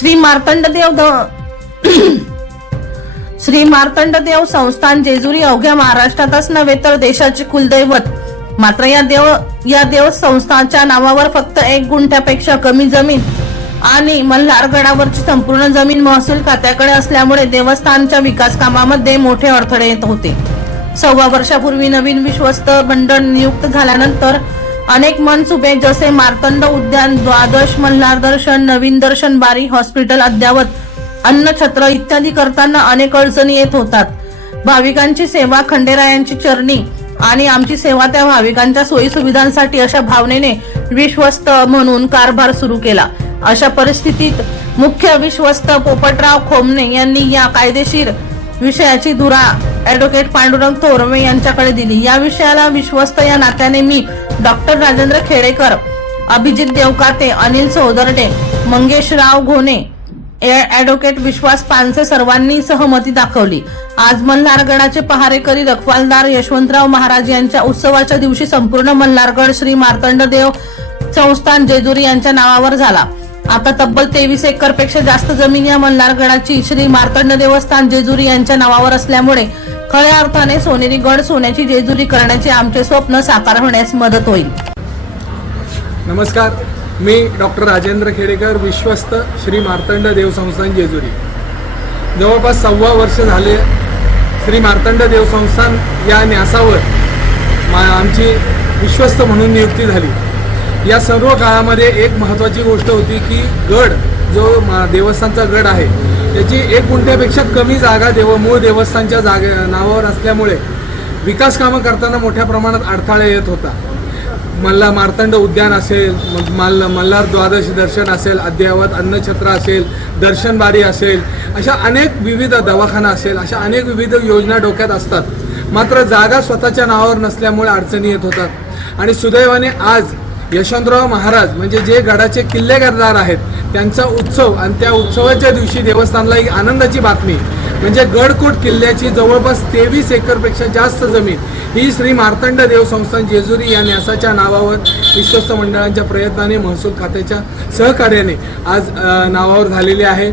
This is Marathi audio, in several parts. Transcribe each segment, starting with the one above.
श्री मार्तंडदेव द श्री मार्तंडदेव संस्थान जेजुरी अवघ्या महाराष्ट्रातच नव्हे तर देशाचे कुलदैवत. मात्र या देव या देव संस्थानच्या नावावर फक्त एक गुंठ्यापेक्षा कमी जमीन आणि मल्हारगडावरची संपूर्ण जमीन महसूल खात्याकडे असल्यामुळे देवस्थानच्या विकास कामामध्ये मोठे अडथळे येत होते. सव्वा वर्षापूर्वी नवीन विश्वस्त मंडळ नियुक्त झाल्यानंतर अनेक मनसुबे जसे मार्तंड उद्यान द्वादश मल्हार दर्शन नवीन दर्शन बारी हॉस्पिटल अद्यावत अन्नछत्र इत्यादी करताना अनेक अडचणी येत होतात. भाविकांची सेवा खंडेरायांची चरणी आणि आमची सेवा त्या भाविकांच्या सोयी सुविधांसाठी अशा भावनेने विश्वस्त म्हणून कारभार सुरू केला. अशा परिस्थितीत मुख्य विश्वस्त पोपटराव खोमने यांनी या कायदेशीर विषयाची धुरा ऍडव्होकेट पांडुरंग थोरवे यांच्याकडे दिली. या विषयाला विश्वस्त या नात्याने मी डॉक्टर राजेंद्र खेडेकर अभिजित देवकाते अनिल सोदरडे मंगेशराव घोणे ए- ऍडव्होकेट विश्वास पानसे सर्वांनी सहमती दाखवली. आज मल्हारगडाचे पहारेकरी रखवालदार यशवंतराव महाराज यांच्या उत्सवाच्या दिवशी संपूर्ण मल्हारगड श्री मार्तंड देव संस्थान जेजुरी यांच्या नावावर झाला. आता तब्बल तेवीस एकरपेक्षा जास्त जमीन या मल्हारगडाची श्री मार्तंड देवस्थान जेजुरी यांच्या नावावर असल्यामुळे खऱ्या अर्थाने सोनेरी गड सोन्याची जेजुरी करण्याचे आमचे स्वप्न साकार होण्यास मदत होईल. नमस्कार. मी डॉक्टर राजेंद्र खेडेकर विश्वस्त श्री मार्तंड देवसंस्थान जेजुरी. जवळपास सव्वा वर्ष झाले श्री मार्तंड देवसंस्थान या न्यासावर मा आमची विश्वस्त म्हणून नियुक्ती झाली. या सर्व काळामध्ये एक महत्त्वाची गोष्ट होती की गड जो मा- देवस्थानचा गड आहे त्याची एक गुंठ्यापेक्षा कमी जागा देव मूळ देवस्थानच्या जागे नावावर असल्यामुळे विकास कामं करताना मोठ्या प्रमाणात अडथळा येत होता. मल्ला मार्तंड उद्यान असेल मल्ल मल्हार द्वादश दर्शन असेल अद्ययावत अन्नछत्र असेल दर्शनबारी असेल अशा अनेक विविध दवाखाना असेल अशा अनेक विविध योजना डोक्यात असतात. मात्र जागा स्वतःच्या नावावर नसल्यामुळे अडचणी येत होतात. आणि सुदैवाने आज यशवंतराव महाराज म्हणजे जे गडाचे किल्लेगारदार आहेत त्यांचा उत्सव आणि त्या उत्सवाच्या दिवशी देवस्थानला एक आनंदाची बातमी. म्हणजे गडकोट किल्ल्याची जवळपास तेवीस एकरपेक्षा जास्त जमीन ही श्री मार्तंड देव संस्थान जेजुरी या न्यासाच्या नावावर विश्वस्त मंडळांच्या प्रयत्नाने महसूल खात्याच्या सहकार्याने आज नावावर झालेली आहे.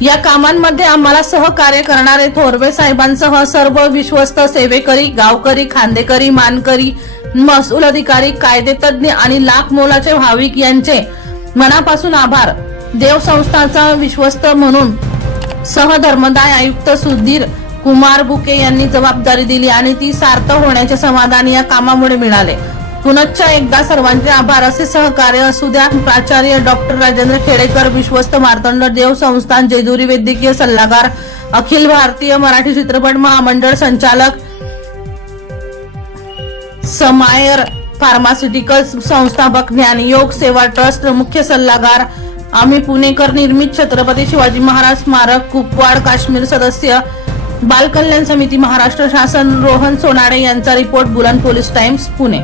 या कामांमध्ये आम्हाला सहकार्य करणारे थोरवे साहेबांसह सर्व विश्वस्त सेवेकरी गावकरी खांदेकरी मानकरी महसूल अधिकारी कायदेतज्ञ आणि लाख मोलाचे भाविक यांचे मनापासून आभार. देव संस्थाचा विश्वस्त म्हणून सहधर्मदाय आयुक्त सुधीर कुमार बुके यांनी जबाबदारी दिली आणि ती सार्थ होण्याचे समाधान या कामामुळे मिळाले. पुनश्च एकदा सर्वांचे आभार असे सहकार्य असू द्या. प्राचार्य डॉक्टर राजेंद्र खेडेकर विश्वस्त मार्तंड देव संस्थान जेजुरी वैद्यकीय सल्लागार अखिल भारतीय मराठी चित्रपट महामंडळ संचालक समायर फार्मास्युटिकल्स संस्थापक ज्ञानयोग सेवा ट्रस्ट मुख्य सल्लागार. आम्ही पुणेकर निर्मित छत्रपती शिवाजी महाराज स्मारक कुपवाड काश्मीर सदस्य. बाल कल्याण समिती महाराष्ट्र शासन रोहन सोनाडे यांचा रिपोर्ट बुलंद पोलीस टाइम्स पुणे.